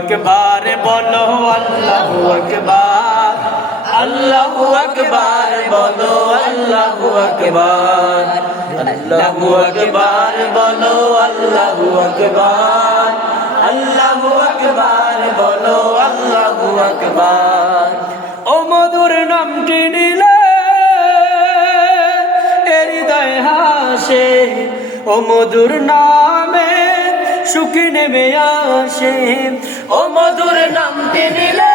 আকবার বলো, আল্লাহু আকবার। আল্লাহু আকবার বলো, আল্লাহু আকবার। আল্লাহু আকবার বলো, আল্লাহু আকবার। আল্লাহু আকবার বলো, আল্লাহু আকবার। ও মধুর নামটি নিলে হৃদয় হাসে। ও মধুর নামে সুখী নেমে আসে। ও মধুর নামটি নিলে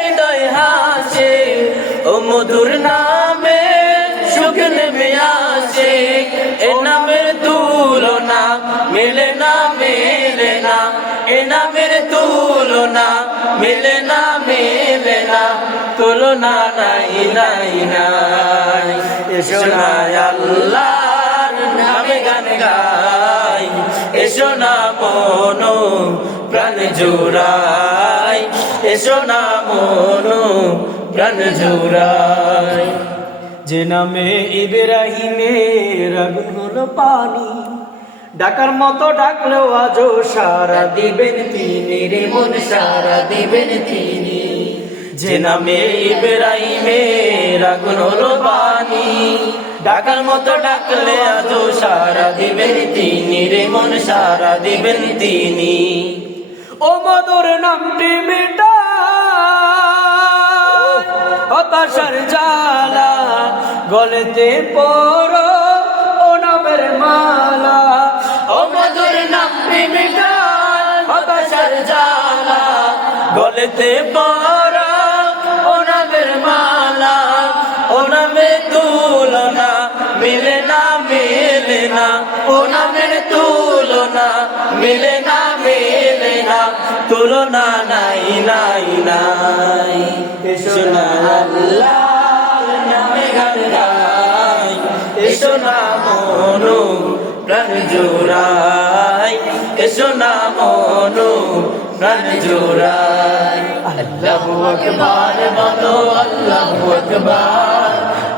হৃদয় হাসে। ও মধুর নামে সুখ নেমে আসে। এ নামের তুলনা মেলে না মেলে না। এ নামের তুলনা মেলে না মেলে না। তুলনা নাই নাই নাই। এসো না আল্লাহর নামে গান এসো না মনো, প্রাণ জোড়াই। এসো না মনো, প্রাণ জোড়াই। যে নামে ইব্রাহিমের আগুন পানি, ডাকার মতো ডাকলেও আজও সারা দিবেন তিনি রে মন, সারা দিবেন তিনি। যে নামে ইব্রাহিমের আগুন হলো পানি ডাকার মতো ডাকলে আজও সারা দিবেন তিনি রে, মন সারা দিবেন তিনি। ও মধুর নামটি মেটা জালা গলেতে পড়ো ও নামের মালা। ও মধুর নামটি মেটা হতাশার জালা গলেতে পড়ো মিলে না মিলে না, ও নামের তুলনা, মিলে না মিলে না, তুলনা নাই নাই নাই। এসো না নামে এসো না মনো এসো না মনো প্রাণ জোড়াই। আল্লাহু আকবার বলো আকবার।